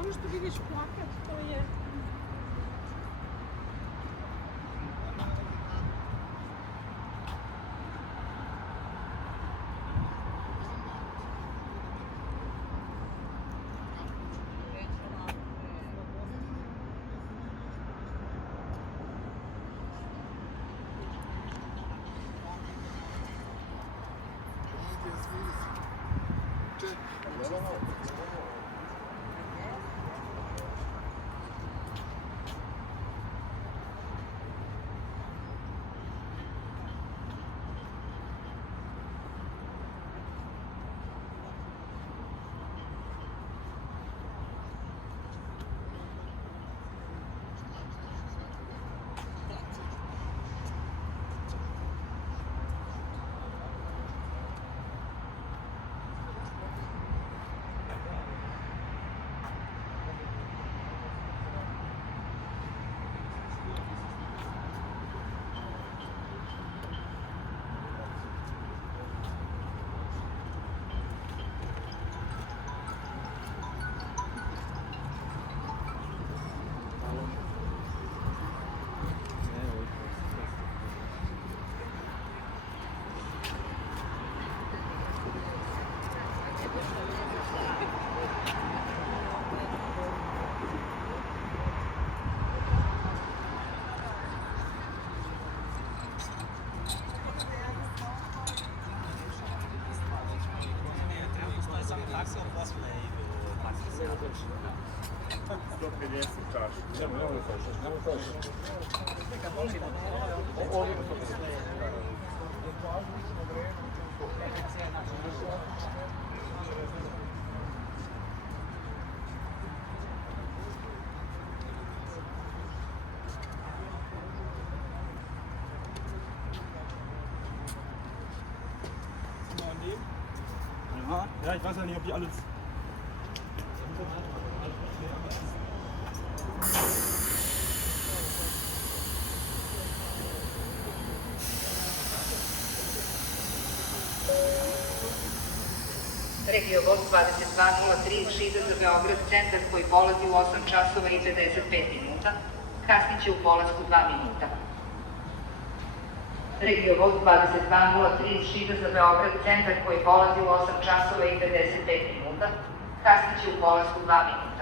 ono što vidiš plakat, to je... Ja, ich weiß ja nicht, ob die alles... Regiovoz 2203 šida za Beograd centar koji polazi u 8 časova i 55 minuta, kasnit će u polasku 2 minuta. Regiovoz 2203 šida za Beograd centar koji polazi u 8 časova i 55 minuta, kasnit će u polasku 2 minuta.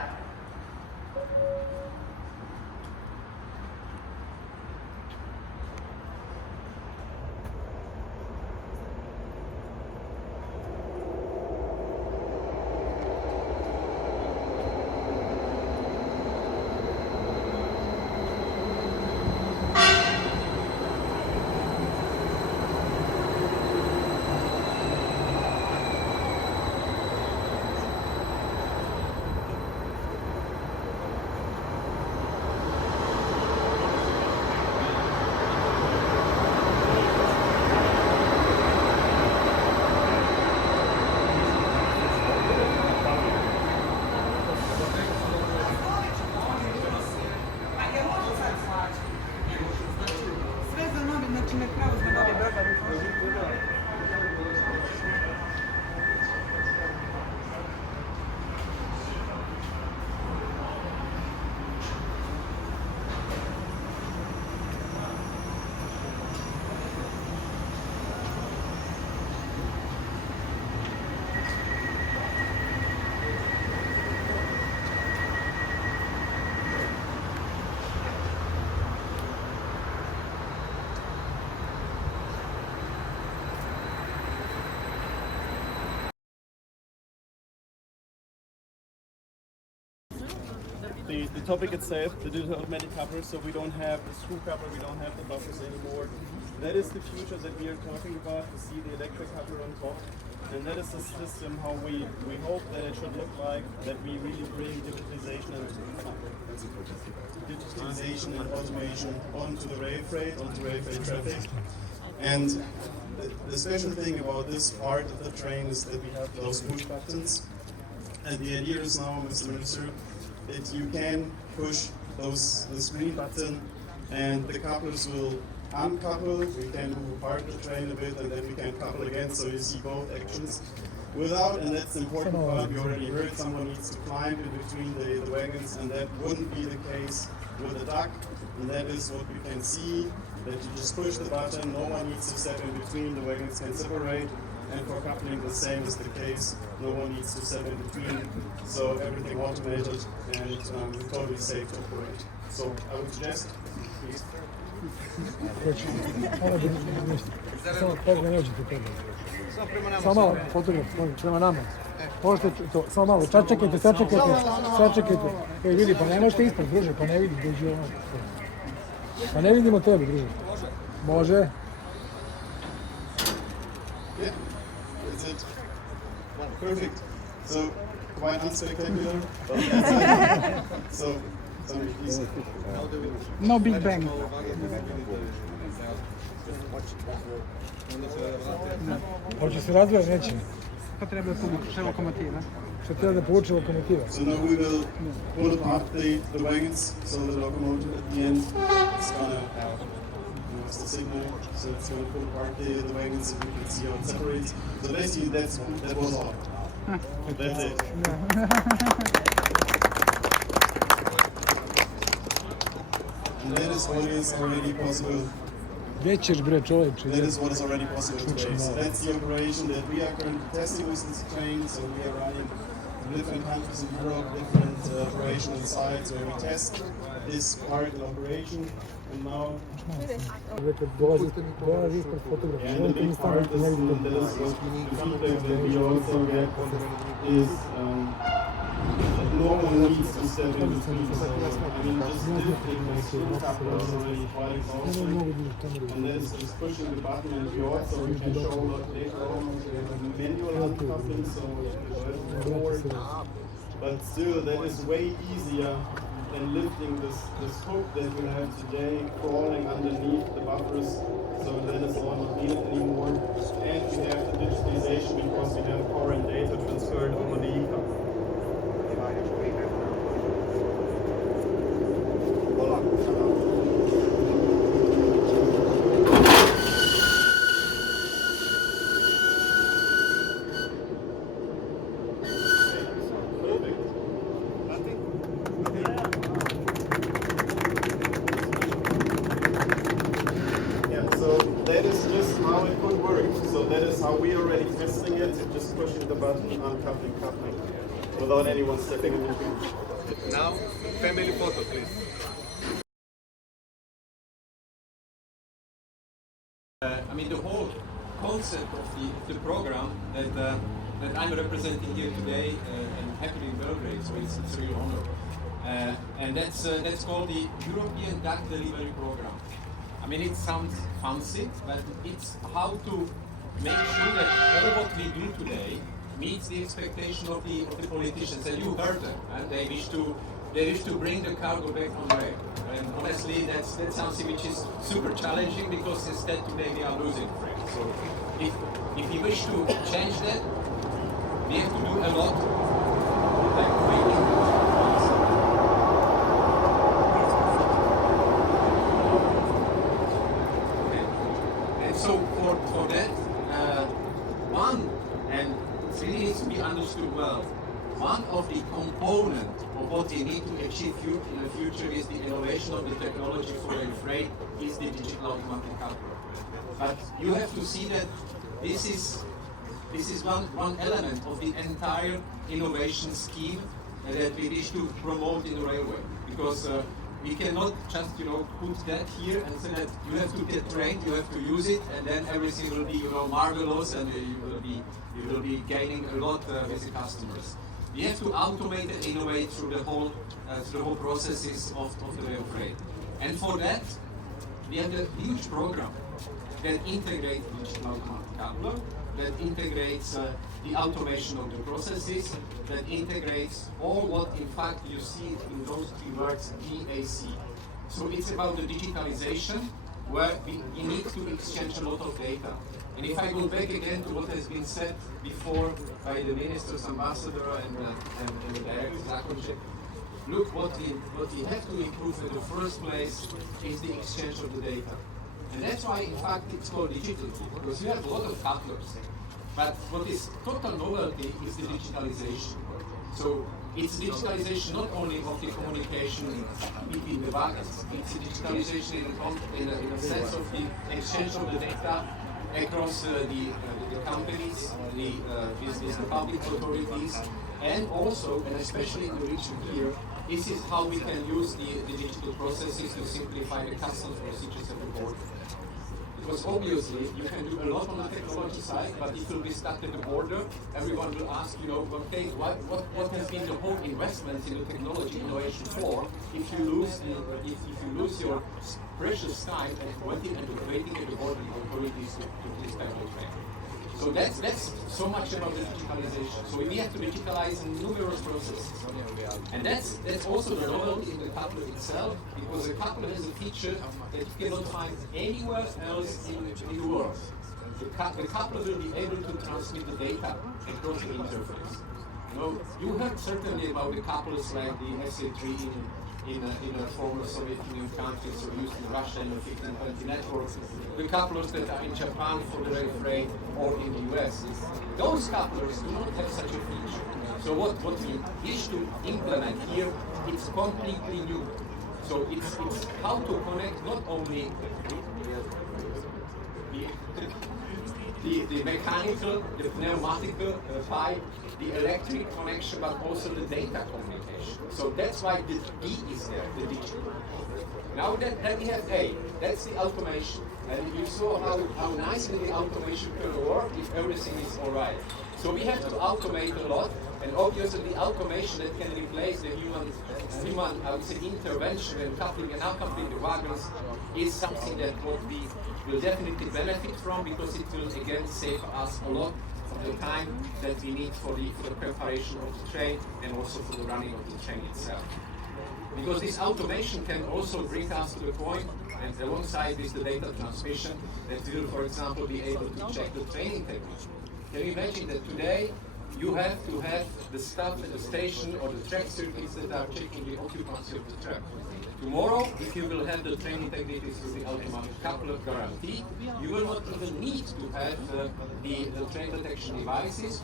The topic itself, the digital automatic couplers, so we don't have the screw coupler, we don't have the buffers anymore. That is the future that we are talking about, to see the electric coupler on top. And that is the system how we hope that it should look like, that we really bring digitalization and automation onto the rail freight, onto rail freight traffic. And the special thing about this part of the train is that we have those push buttons. And the idea is now, Mr. Minister, that you can push this green button and the couplers will uncouple. We can move apart the train a bit and then we can couple again, so you see both actions. without, and that's the important part, we already heard someone needs to climb in between the wagons, and that wouldn't be the case with the DAC, and that is what we can see, that you just push the button, no one needs to step in between, the wagons can separate, and for coupling the same is the case, no one needs to step in between, so everything automated and totally safe to operate. So I would suggest, please. Samo malo, fotograf, prema nama. Možete to, samo malo, sačekajte. Ej, vidi, pa ne možete ispred, druže, pa ne vidim, dođi ovo. Pa ne vidimo tebe, druže. Može. Yeah, that's it. Perfect. So, quite unspectacular. So, somebody please. No Big Bang. Hoće se razvija, neće. Šta treba da povuče lokomotiva? Šta treba da povuče lokomotiva? So now we will pull apart the wagons, so the locomotive at the end is gonna use the signal, so it's gonna pull apart the wagons, and we can see how it separates. So basically that was all. That's it. And that is what is already possible. Večer bre čovječe. That is what is already possible today. So that's the operation that we are currently testing with this train. So we are running different countries in Europe, different operational sites where we test this part of operation. And now, Dolazi ispred fotografa. and the big part is that is what the feedback that we also get is that no one needs to step in between. So, I mean, just lifting the screw coupler is already quite exhausting. And then it's just pushing the button, and we also can show a lot later on. We have a manual uncoupling, so forward. But still, that is way easier than lifting this hook that we have today, crawling underneath the buffers. So then it's all not needed anymore. And we have the digitalization because we have current data transferred over the e-cup. Coupling, without anyone stepping in between. Now, family photo, please. I mean, the whole concept of the program that I'm representing here today and happening in Belgrade, so it's a real honor. And that's called the European DAC Delivery Program. I mean, it sounds fancy, but it's how to make sure that all what we do today meets the expectation of the politicians, and you heard them, and they wish to bring the cargo back on rail. And honestly, that's something which is super challenging because instead today we are losing freight. So if we wish to change that, we have to do a lot, like waiting. And so for that, it really needs to be understood well. One of the components of what we need to achieve in the future is the innovation of the technology for rail freight is the digital automatic coupler. But you have to see that this is one element of the entire innovation scheme that we wish to promote in the railway. Because we cannot just put that here and say that you have to get trained, you have to use it, and then everything will be marvelous, and you will be gaining a lot with the customers. We have to automate and innovate through the whole processes of the rail freight. And for that, we have a huge program that integrates digital automatic coupler, that integrates the automation of the processes, that integrates all what in fact you see in those three words, DAC. So it's about the digitalization, where we need to exchange a lot of data. And if I go back again to what has been said before by the minister's ambassador and the director, look, what we have to improve in the first place is the exchange of the data. And that's why, in fact, it's called digital, because you have a lot of couplers. But what is total novelty is the digitalization. So it's digitalization not only of the communication between the wagons, it's digitalization in a sense of the exchange of the data across the companies, with the public authorities, and also, and especially in the region here, this is how we can use the digital processes to simplify the customs procedures at the border. Because obviously you can do a lot on the technology side, but if you'll be stuck at the border, everyone will ask, okay, what has been the whole investment in the technology innovation for if you lose your precious time and waiting at the border authorities to this kind of thing. So that's so much about the digitalization. So we have to digitalize numerous processes. And that's also the novelty in the coupler itself, because the coupler has a feature that you cannot find anywhere else in the world. The coupler will be able to transmit the data across the interface. You heard certainly about the couplers like the SA3 in a former Soviet Union countries, so used in Russia in the 1520 networks, the couplers that are in Japan for the rail freight or in the US. Those couplers do not have such a feature. So what we wish to implement here, it's completely new. So it's how to connect not only the mechanical, the pneumatic pipe, the electric connection, but also the data communication. So that's why the D is there, the digital. Now then we have A, that's the automation. And you saw how nicely the automation can work if everything is all right. So we have to automate a lot, and obviously the automation that can replace the human I would say, intervention and coupling and uncoupling the wagons is something that what we will definitely benefit from, because it will again save us a lot of the time that we need for the preparation of the train and also for the running of the train itself. Because this automation can also bring us to the point, and alongside with the data transmission, that we will, for example, be able to check the training technique. Can you imagine that today you have to have the staff at the station or the track circuits that are checking the occupancy of the track? Tomorrow, if you will have the train integrated with the automatic coupler guarantee, you will not even need to have the train detection devices,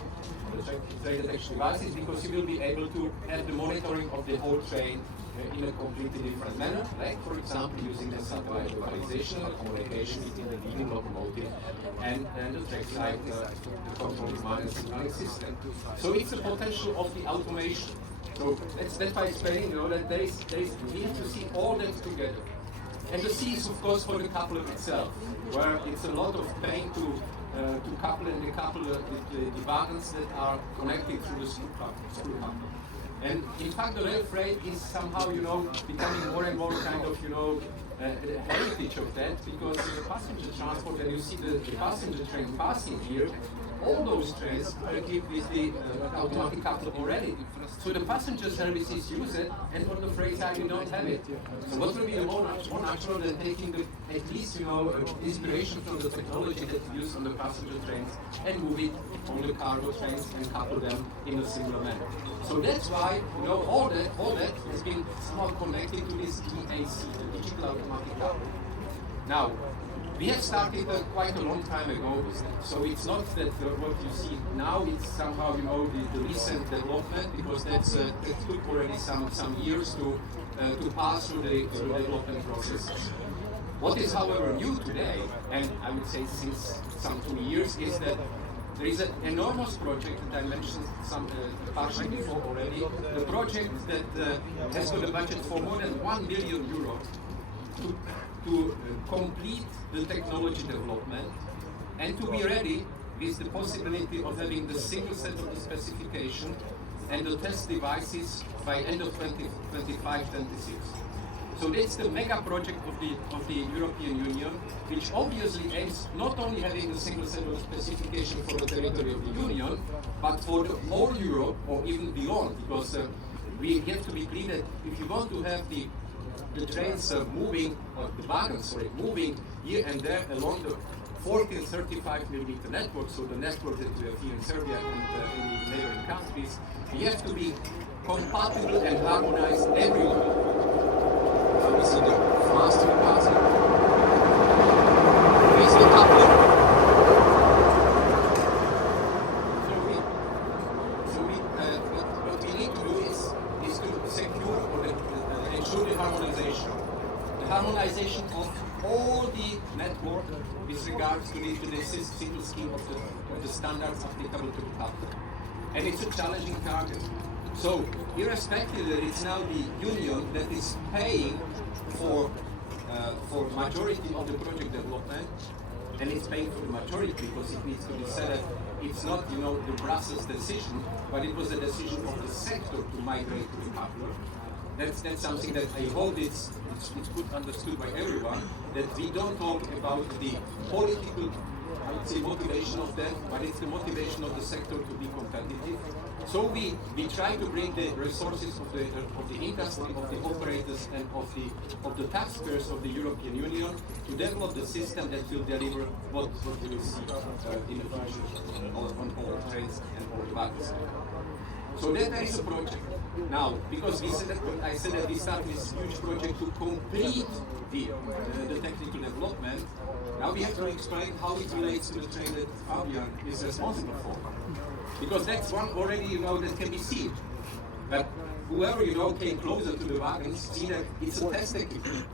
because you will be able to have the monitoring of the whole train in a completely different manner, like for example using the satellite localization or communication between the leading locomotive and the trackside the control management system. So it's a potential of the automation. So that's why explaining that we have to see all that together. And the C is of course for the coupler itself, where it's a lot of pain to couple and decouple the wagons that are connected through the screw coupler. And in fact, the rail freight is somehow, becoming more and more kind of, heritage of that, because in the passenger transport, when you see the passenger train passing here, all those trains are equipped with the automatic coupler already. So the passenger services use it, and on the freight side you don't have it. So what will be more natural than taking at least inspiration from the technology that we use on the passenger trains and move it on the cargo trains and couple them in a similar manner. So that's why all that has been somehow connected to this DAC, the digital automatic coupler. Now, we have started quite a long time ago with that. So it's not that what you see now, it's somehow the recent development, because that took already some years to pass through the development processes. What is however new today, and I would say since some 2 years, is that there is an enormous project that I mentioned some partially before already. The project that has got a budget for more than €1 billion to complete the technology development and to be ready with the possibility of having the single set of the specification and the test devices by end of 2025-26. So that's the mega project of the European Union, which obviously aims not only having a single set of specification for the territory of the Union, but for the whole Europe or even beyond, because we have to be clear that if you want to have the trains moving, or the wagons, moving here and there along the 40 and 35 millimeter network, so the network that we have here in Serbia and in the neighboring countries, we have to be compatible and harmonized everywhere. So we see the faster passing. Here's the coupler. network with regards to the single scheme of the standards applicable to the couple. And it's a challenging target. So, irrespective that it's now the union that is paying for majority of the project development, and it's paying for the majority because it needs to be said that it's not, you know, the Brussels decision, but it was a decision of the sector to migrate to the coupler. That's something that I hope it's good understood by everyone, that we don't talk about the political, I would say, motivation of that, but it's the motivation of the sector to be competitive. So we try to bring the resources of the industry, of the operators, and of the taxpayers of the European Union to develop the system that will deliver what we will see in the future on all trains and all wagons. So that is a project. Now, because I said that we start this huge project to complete the technical development, now we have to explain how it relates to the train that Fabian is responsible for. Because that's one already, you know, that can be seen. But whoever, you know, came closer to the wagons see that it's a test equipment.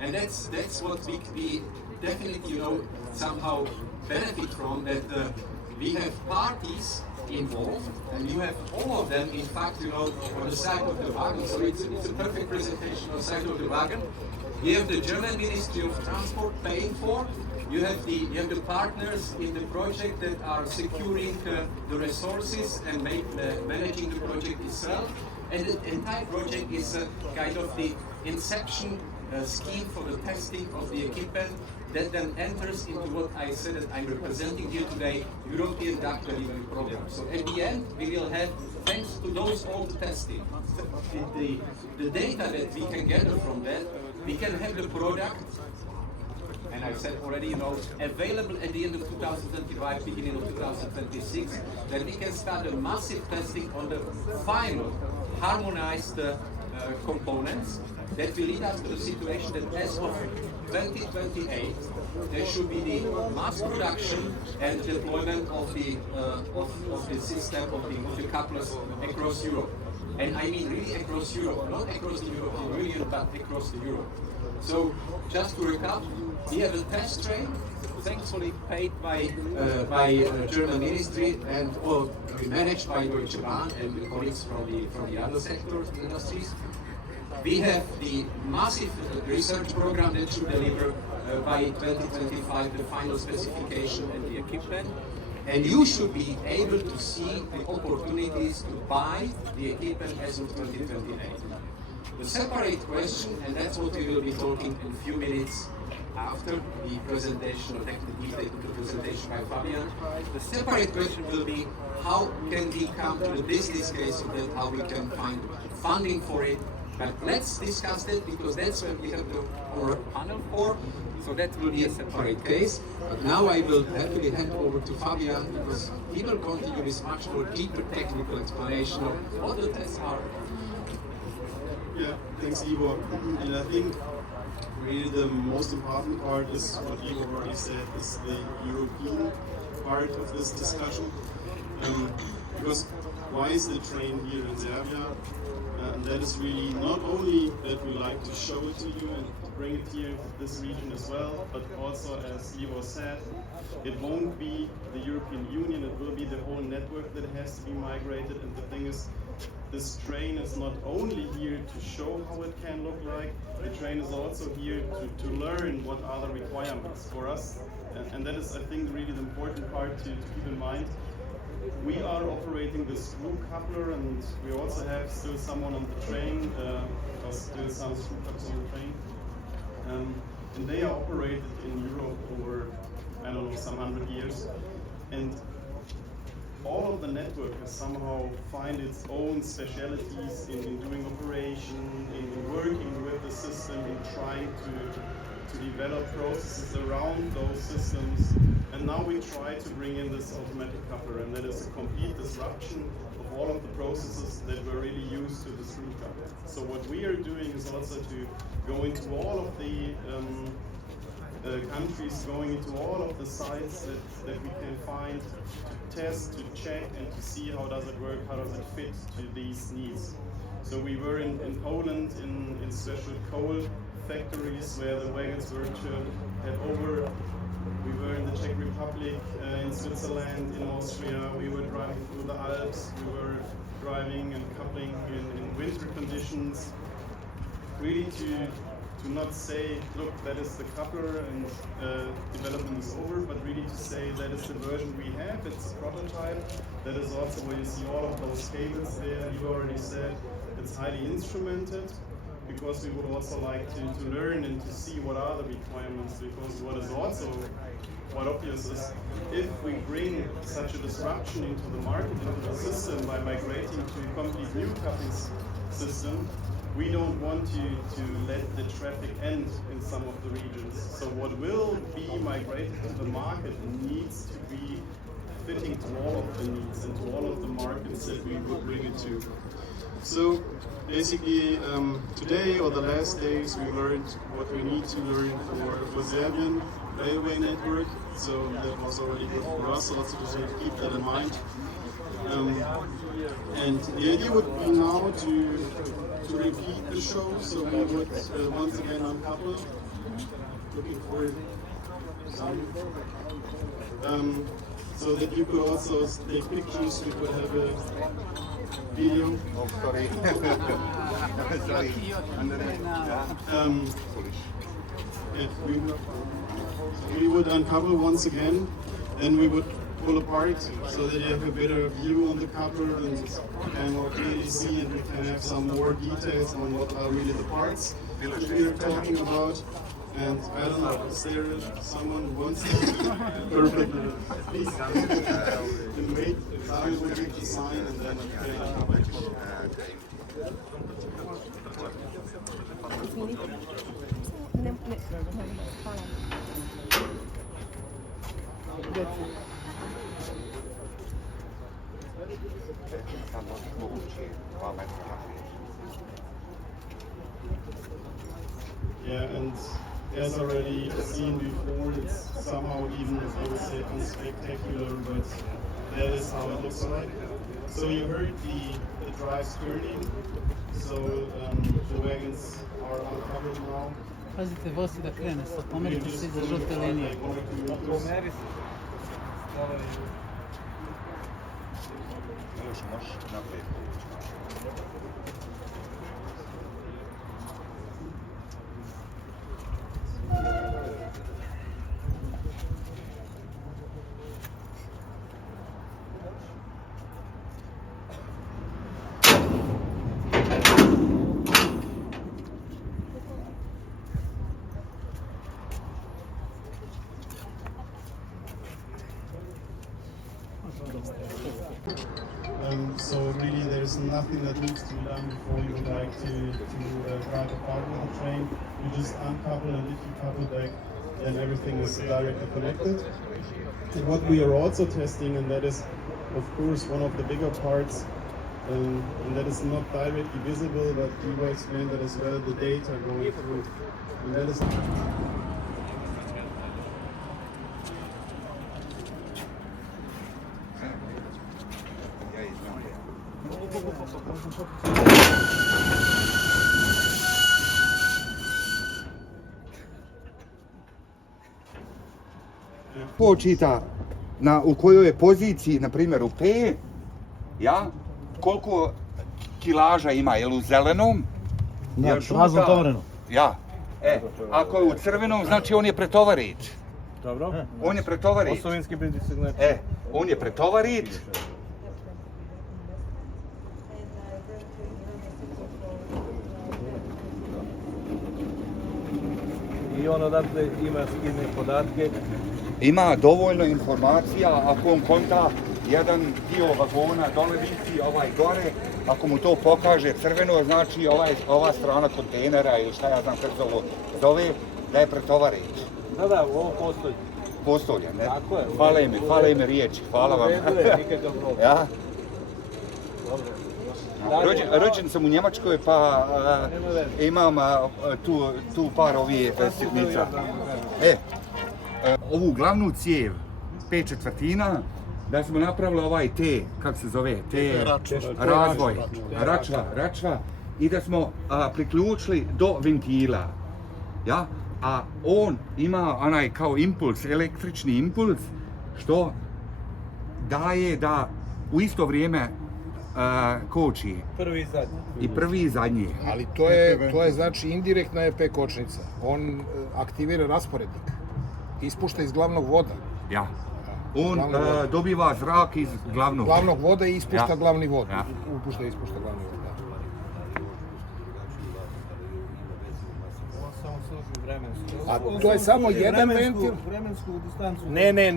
And that's what we definitely, you know, somehow benefit from, that we have parties involved, and you have all of them, in fact, you know, on the side of the wagon. So it's a perfect presentation on the side of the wagon. You have the German Ministry of Transport paying for. You have the partners in the project that are securing the resources and managing the project itself. And the entire project is kind of the inception scheme for the testing of the equipment that then enters into what I said that I'm representing here today, European DAC delivery program. So at the end, we will have, thanks to those old testing, the data that we can gather from that, we can have the product, and I said already, you know, available at the end of 2025, beginning of 2026, that we can start a massive testing on the final harmonized components that will lead us to the situation that as of 2028, there should be the mass production and deployment of the system of the couplers across Europe. And I mean really across Europe, not across the European Union, but across the Europe. So just to recap, we have a test train, thankfully paid by German Ministry and managed by Deutsche Bahn and the colleagues from the other sectors, industries. We have the massive research program that should deliver by 2025 the final specification and the equipment. And you should be able to see the opportunities to buy the equipment as of 2028. The separate question, and that's what we will be talking in a few minutes after the presentation, or technically the presentation by Fabian, the separate question will be how can we come to the business case of that, how we can find funding for it. But let's discuss that, because that's what we have our panel for. So that will be a separate case. But now I will happily hand over to Fabian, because he will continue with much more deeper technical explanation of what the tests are. Yeah, thanks, Igor. And I think really the most important part is what Igor already said, is the European part of this discussion. Because why is the train here in Serbia? And that is really not only that we like to show it to you and bring it here to this region as well, but also, as Igor said, it won't be the European Union, it will be the whole network that has to be migrated. And the thing is, this train is not only here to show how it can look like, the train is also here to learn what are the requirements for us. And that is, I think, really the important part to keep in mind. We are operating the screw coupler, and we also have still someone on the train, still some screw couplers on the train. And they are operated in Europe over, I don't know, some 100 years. And all of the network has somehow find its own specialities in doing operation, in working with the system, in trying to develop processes around those systems. And now we try to bring in this automatic coupler, and that is a complete disruption of all of the processes that were really used to the screw coupler. So what we are doing is also to go into all of the countries, going into all of the sites that we can find, to test, to check, and to see how does it work, how does it fit to these needs. So we were in Poland in special coal factories where the wagons were head over. We were in the Czech Republic, in Switzerland, in Austria. We were driving through the Alps. We were driving and coupling in winter conditions. Really to not say, look, that is the coupler and development is over, but really to say that is the version we have, it's a prototype. That is also where you see all of those cables there. You already said it's highly instrumented, because we would also like to learn and to see what are the requirements, because what is also quite obvious is if we bring such a disruption into the market, into the system by migrating to a complete new coupling system, we don't want to let the traffic end in some of the regions. So what will be migrated to the market needs to be fitting to all of the needs and to all of the markets that we would bring it to. So basically today or the last days we learned what we need to learn for Serbian railway network. So that was already good for us also to keep that in mind. And the idea would be now to repeat the show, so we would once again uncouple. Looking for so that you could also take pictures. We could have a video. Oh, sorry. Sorry. We would uncouple once again, then we would pull apart so that you have a better view on the coupler and can more clearly see, and we can have some more details on what are really the parts that we are talking about. And I don't know, is there someone who wants to? Perfect. Please and wait. I will give the sign and then you can uncouple. Yeah, and as already seen before, it's somehow even, I would say, unspectacular, but that is how it looks like. So you heard the drives turning, so the wagons are uncoupled now. Pazite, vozi da krene, sad pomerite se iza žute linije. Pomeri se. Još možeš naprijed. So really there's nothing that needs to be done before you would like to drive apart with the train. You just uncouple, and if you couple back, then everything is directly connected. And what we are also testing, and that is of course one of the bigger parts, and that is not directly visible, but we will explain that as well, the data going through. And that is počita u kojoj je poziciji, na primjer u P, ja, koliko kilaža ima, je li u zelenom? Da, prazno tovareno. Ja. Ako je u crvenom, znači on je pretovarit. Dobro. On je pretovarit. Osovinski pritisak znači. On je pretovarit. I on odatle ima skidne podatke. Ima dovoljno informacija, ako on konta jedan dio vagona dole visi, ovaj gore, ako mu to pokaže crveno, znači ova strana kontejnera ili šta ja znam kako se zove, da je pretovarit. Da, ovo postoji. Postolje, ne? Tako je. Fale mi riječi, hvala vam. Nikakav problem. Ja? Dobro. Rođen sam u Njemačkoj, pa imam tu par ovih sitnica. Ovu glavnu cijev, 5/4, da smo napravili ovaj kako se zove, razvoj, račva, i da smo priključili do ventila, ja? A on ima onaj kao impuls, električni impuls, što daje da u isto vrijeme koči i prvi i zadnji. Ali to je znači indirektna EP kočnica. On aktivira rasporednik. Ispušta iz glavnog voda. Ja. On dobiva zrak iz glavnog voda i ispušta glavni vod. Ja. Upušta i ispušta glavni vod. A to je samo jedan ventil. Vremensku distancu. Ne.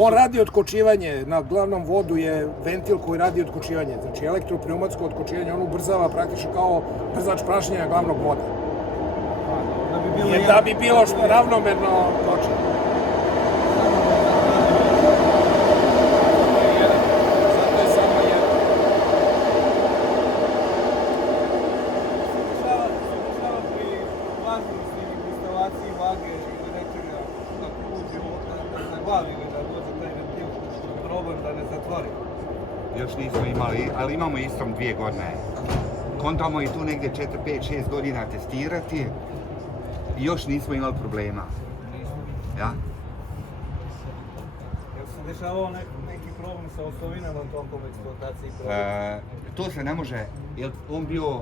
On radi otkočivanje, na glavnom vodu je ventil koji radi otkočivanje. Znači elektropneumatsko otkočivanje, on ubrzava praktično kao brzač prašenja glavnog voda. Da bi bilo ravnomerno točno. Zato je samo jedan. Još nismo imali, ali imamo istom 2 godine. Kontamo i tu negdje 4, 5, 6 godina testirati i još nismo imali problema. Ja? Jel se dešavao neki problem sa osovinama tokom eksploatacije? To se ne može, jer on bio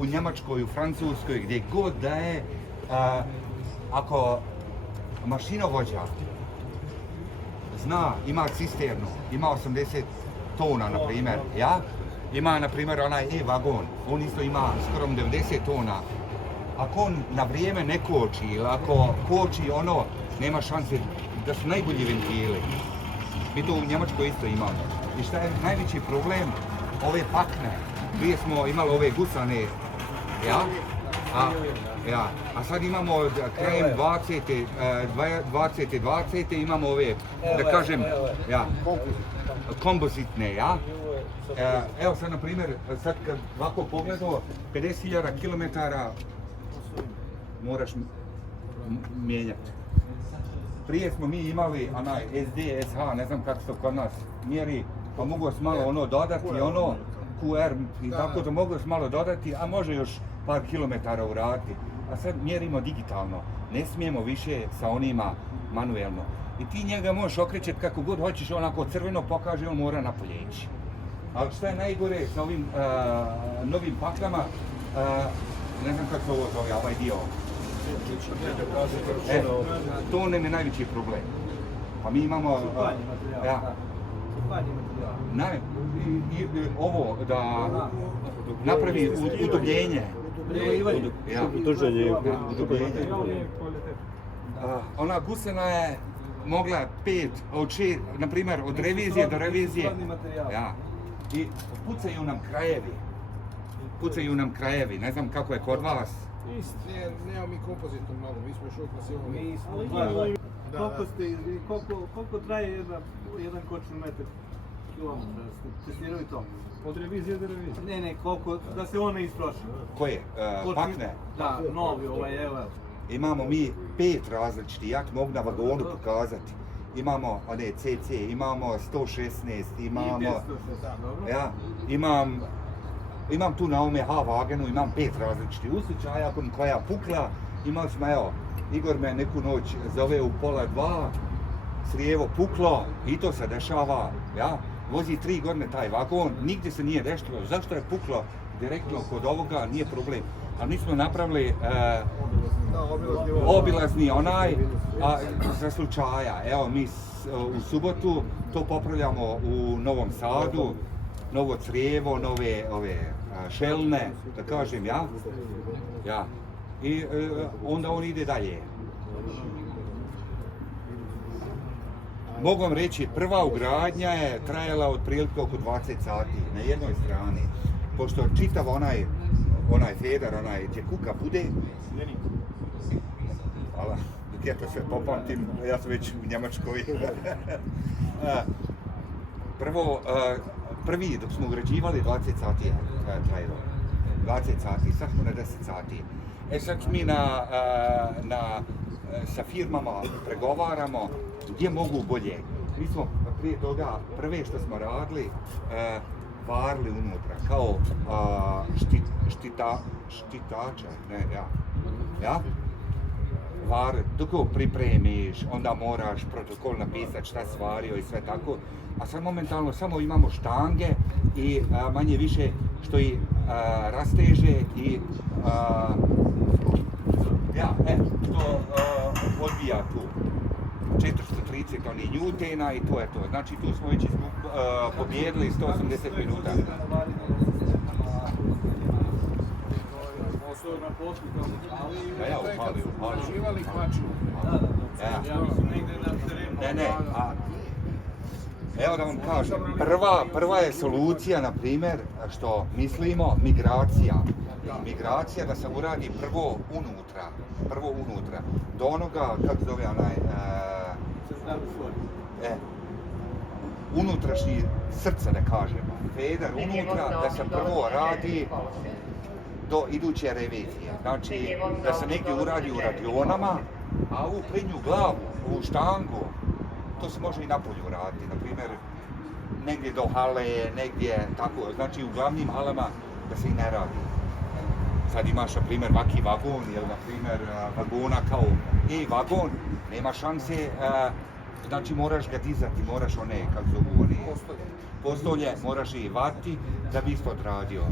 u Njemačkoj, u Francuskoj, gdje god da je, ako mašinovođa zna, ima cisternu, ima 80 tona, na primjer, ja? Ima, na primjer, onaj wagon, on isto ima skoro 90 tona. Ako on na vrijeme ne koči, ili ako koči ono, nema šanse da su najbolji ventili. Mi to u Njemačkoj isto imamo. I šta je najveći problem? Ove pakne. Prije smo imali ove gusane, ja? A sad imamo krajem 20. imamo ove, da kažem, kompozitne, ja? Evo sad, na primjer, sad kad ovako pogledamo, 50.000 km moraš mijenjati. Prije smo mi imali onaj SD, SH, ne znam kako se to kod nas mjeri, pa mogu se malo ono dodati, ono QR i tako da mogu se malo dodati, a može još par kilometara uraditi. A sad mjerimo digitalno, ne smijemo više sa onima manuelno. I ti njega možeš okrećeti kako god hoćeš, onako crveno pokaže, on mora napolje ići. Ali šta je najgore sa ovim novim paklama, ne znam kako se ovo zove, ovaj dio. To nam je najveći problem. Pa mi imamo... Ovo da napravi udubljenje. Udubljenje. Ona gusena je mogla 5, od 6, na primjer, od revizije do revizije. I pucaju nam krajevi. Ne znam kako je kod vas. Nemamo mi kompozitnu mnogo, mi smo još uvijek na silovom. Koliko traje jedan kočni metar kilometra? Ste testirali to? Od revizije do revizije? Ne, koliko, da se on ne istroši. Koje? Pakne? Da, novi, evo. Imamo mi 5 različitih, ja mogu na vagonu pokazati. Imamo CC, imamo 116, imam tu na ovome H-wagenu, imam 5 različitih uslučaja, koja pukla, imali smo, evo, Igor me neku noć zove u 1:30, srijevo puklo i to se dešava, ja, vozi 3 godine taj vagon, nigdje se nije dešlo, zašto je puklo direktno kod ovoga, nije problem, ali mi smo napravili obilazni onaj za slučaja, evo mi u subotu to popravljamo u Novom Sadu, novo crijevo, nove šelne, da kažem, ja. I onda on ide dalje. Mogu vam reći, prva ugradnja je trajala otprilike oko 20 sati na jednoj strani. Pošto čitav onaj feder, gdje kuka bude. Hvala, dok ja to sve popamtim, ja sam već u Njemačkoj. Prvi, dok smo ugrađivali, 20 sati trajalo. 20 sati, sad smo na 10 sati. Sad mi sa firmama pregovaramo gdje mogu bolje. Mi smo prije toga, prve što smo radili, varili unutra, kao štitače, ja? Var, dok go pripremiš, onda moraš protokol napisati šta si vario i sve tako. A sad momentalno samo imamo štange i manje više što i rasteže i što odbija tu 430 onih njutena i to je to. Znači tu smo već pobjedili 180 minuta. Evo da vam kažem, prva je solucija, na primjer, što mislimo, migracija. Migracija da se uradi prvo unutra, do onoga, kako zove onaj, unutrašnji srce, da kažemo, feder unutra, da se prvo radi do iduće revizije. Znači, da se negdje uradi u radionama, a u prednju glavu, u štangu, to se može i napolju raditi, na primjer, negdje do hale, negdje tako, znači u glavnim halama da se i ne radi. Sad imaš, na primjer, vaki vagon, ili, na primjer, vagona kao vagon, nema šanse, znači moraš ga dizati, moraš one, kako zovu, postolje, moraš i vati da bi isto odradio.